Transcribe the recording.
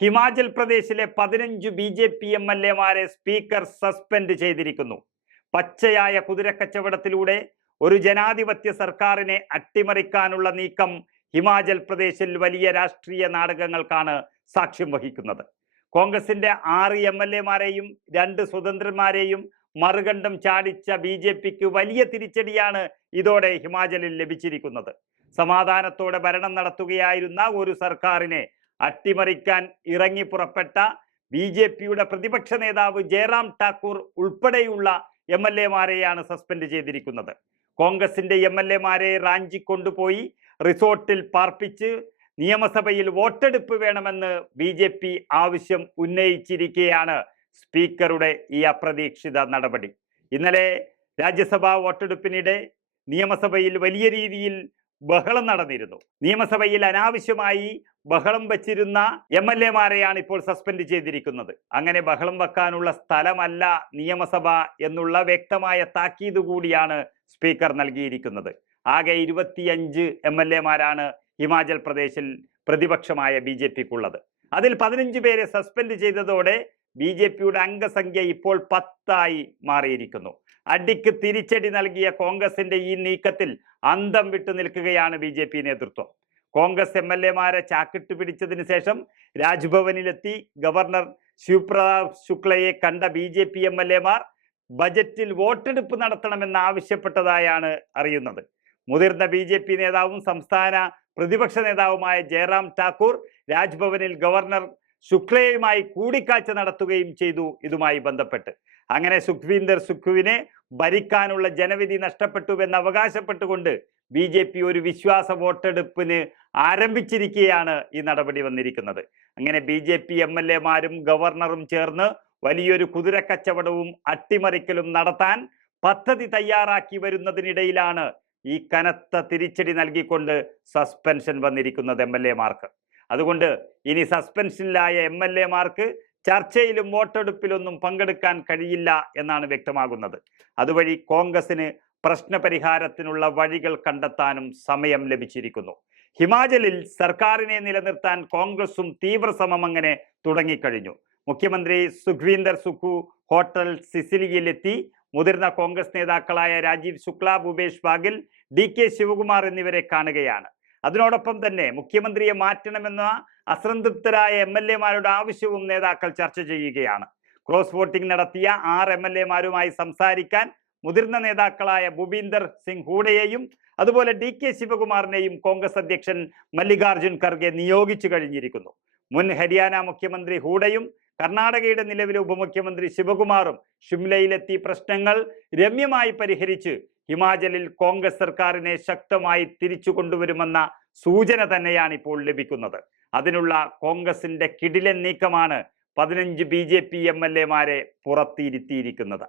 ഹിമാചൽ പ്രദേശിലെ 15 BJP MLA-മാരെ speaker suspend ചെയ്തിരിക്കുന്നു. പച്ചയായ കുതിരക്കച്ചവടത്തിലൂടെ ഒരു ജനാധിപത്യ സർക്കാരിനെ അട്ടിമറിക്കാനുള്ള നീക്കം ഹിമാചൽ പ്രദേശിൽ വലിയ രാഷ്ട്രീയ നാടകങ്ങൾക്കാണ് സാക്ഷ്യം വഹിക്കുന്നത്. കോൺഗ്രസിന്റെ 6 MLA-മാരെയും 2 സ്വതന്ത്രന്മാരെയും മറുകണ്ഠം ചാടിച്ച BJPക്ക് വലിയ തിരിച്ചടിയാണ് ഇതോടെ ഹിമാചലിൽ ലഭിച്ചിരിക്കുന്നത്. സമാധാനത്തോടെ ഭരണം നടത്തുകയായിരുന്ന ഒരു സർക്കാരിനെ അട്ടിമറിക്കാൻ ഇറങ്ങി പുറപ്പെട്ട BJPയുടെ പ്രതിപക്ഷ നേതാവ് ജയറാം ഠാക്കൂർ ഉൾപ്പെടെയുള്ള MLA-മാരെയാണ് സസ്പെൻഡ് ചെയ്തിരിക്കുന്നത്. കോൺഗ്രസിന്റെ MLA-മാരെ റാഞ്ചി കൊണ്ടുപോയി റിസോർട്ടിൽ പാർപ്പിച്ച് നിയമസഭയിൽ വോട്ടെടുപ്പ് വേണമെന്ന് BJP ആവശ്യം ഉന്നയിച്ചിരിക്കെയാണ് സ്പീക്കറുടെ ഈ അപ്രതീക്ഷിത നടപടി. ഇന്നലെ രാജ്യസഭാ വോട്ടെടുപ്പിനിടെ നിയമസഭയിൽ വലിയ രീതിയിൽ ബഹളം നടന്നിരുന്നു. നിയമസഭയിൽ അനാവശ്യമായി ബഹളം വച്ചിരുന്ന MLA-മാരെയാണ് ഇപ്പോൾ സസ്പെൻഡ് ചെയ്തിരിക്കുന്നത്. അങ്ങനെ ബഹളം വെക്കാനുള്ള സ്ഥലമല്ല നിയമസഭ എന്നുള്ള വ്യക്തമായ താക്കീത് കൂടിയാണ് സ്പീക്കർ നൽകിയിരിക്കുന്നത്. ആകെ 25 MLA-മാരാണ് ഹിമാചൽ പ്രദേശിൽ പ്രതിപക്ഷമായ BJPക്കുള്ളത്. അതിൽ 15 പേരെ സസ്പെൻഡ് ചെയ്തതോടെ BJPയുടെ അംഗസംഖ്യ ഇപ്പോൾ 10 മാറിയിരിക്കുന്നു. അടിക്ക് തിരിച്ചടി നൽകിയ കോൺഗ്രസിന്റെ ഈ നീക്കത്തിൽ അന്തം വിട്ടു നിൽക്കുകയാണ് BJP നേതൃത്വം. കോൺഗ്രസ് MLA-മാരെ ചാക്കിട്ട് പിടിച്ചതിന് ശേഷം രാജ്ഭവനിലെത്തി ഗവർണർ ശിവപ്രതാപ് ശുക്ലയെ കണ്ട BJP MLA-മാർ ബജറ്റിൽ വോട്ടെടുപ്പ് നടത്തണമെന്ന് ആവശ്യപ്പെട്ടതായാണ് അറിയുന്നത്. മുതിർന്ന BJP നേതാവും സംസ്ഥാന പ്രതിപക്ഷ നേതാവുമായ ജയറാം ഠാക്കൂർ രാജ്ഭവനിൽ ഗവർണർ ശുക്ലയുമായി കൂടിക്കാഴ്ച നടത്തുകയും ചെയ്തു. ഇതുമായി ബന്ധപ്പെട്ട് അങ്ങനെ സുഖ്വീന്ദർ സുഖുവിനെ ഭരിക്കാനുള്ള ജനവിധി നഷ്ടപ്പെട്ടുവെന്ന് അവകാശപ്പെട്ടുകൊണ്ട് BJP ഒരു വിശ്വാസ വോട്ടെടുപ്പിന് ആരംഭിച്ചിരിക്കുകയാണ് ഈ നടപടി വന്നിരിക്കുന്നത്. അങ്ങനെ BJP MLA-മാരും ഗവർണറും ചേർന്ന് വലിയൊരു കുതിരക്കച്ചവടവും അട്ടിമറിക്കലും നടത്താൻ പദ്ധതി തയ്യാറാക്കി വരുന്നതിനിടയിലാണ് ഈ കനത്ത തിരിച്ചടി നൽകിക്കൊണ്ട് സസ്പെൻഷൻ വന്നിരിക്കുന്നത് MLA-മാർക്ക്. അതുകൊണ്ട് ഇനി സസ്പെൻഷനിലായ MLA-മാർക്ക് ചർച്ചയിലും വോട്ടെടുപ്പിലൊന്നും പങ്കെടുക്കാൻ കഴിയില്ല എന്നാണ് വ്യക്തമാകുന്നത്. അതുവഴി കോൺഗ്രസിന് പ്രശ്നപരിഹാരത്തിനുള്ള വഴികൾ കണ്ടെത്താനും സമയം ലഭിച്ചിരിക്കുന്നു. ഹിമാചലിൽ സർക്കാരിനെ നിലനിർത്താൻ കോൺഗ്രസും തീവ്ര ശ്രമം അങ്ങനെ തുടങ്ങിക്കഴിഞ്ഞു. മുഖ്യമന്ത്രി സുഖ്വീന്ദർ സുഖു ഹോട്ടൽ സിസിലിയിലെത്തി മുതിർന്ന കോൺഗ്രസ് നേതാക്കളായ രാജീവ് ശുക്ല, ഭൂപേഷ് ബാഗൽ, DK ശിവകുമാർ എന്നിവരെ കാണുകയാണ്. അതിനോടൊപ്പം തന്നെ മുഖ്യമന്ത്രിയെ മാറ്റണമെന്ന അസംതൃപ്തരായ MLA-മാരുടെ ആവശ്യവും നേതാക്കൾ ചർച്ച ചെയ്യുകയാണ്. ക്രോസ് വോട്ടിംഗ് നടത്തിയ 6 MLA-മാരുമായി സംസാരിക്കാൻ മുതിർന്ന നേതാക്കളായ ഭൂപീന്ദർ സിംഗ് ഹൂഡയെയും അതുപോലെ DK ശിവകുമാറിനെയും കോൺഗ്രസ് അധ്യക്ഷൻ മല്ലികാർജുൻ ഖർഗെ നിയോഗിച്ചു കഴിഞ്ഞിരിക്കുന്നു. മുൻ ഹരിയാന മുഖ്യമന്ത്രി ഹൂഡയും കർണാടകയുടെ നിലവിലെ ഉപമുഖ്യമന്ത്രി ശിവകുമാറും ഷിംലയിലെത്തി പ്രശ്നങ്ങൾ രമ്യമായി പരിഹരിച്ച് ഹിമാചലിൽ കോൺഗ്രസ് സർക്കാരിനെ ശക്തമായി തിരിച്ചു കൊണ്ടുവരുമെന്ന സൂചന തന്നെയാണ് ഇപ്പോൾ ലഭിക്കുന്നത്. അതിനുള്ള കോൺഗ്രസിന്റെ കിടിലൻ നീക്കമാണ് 15 BJP MLA-മാരെ പുറത്തിരുത്തിയിരിക്കുന്നത്.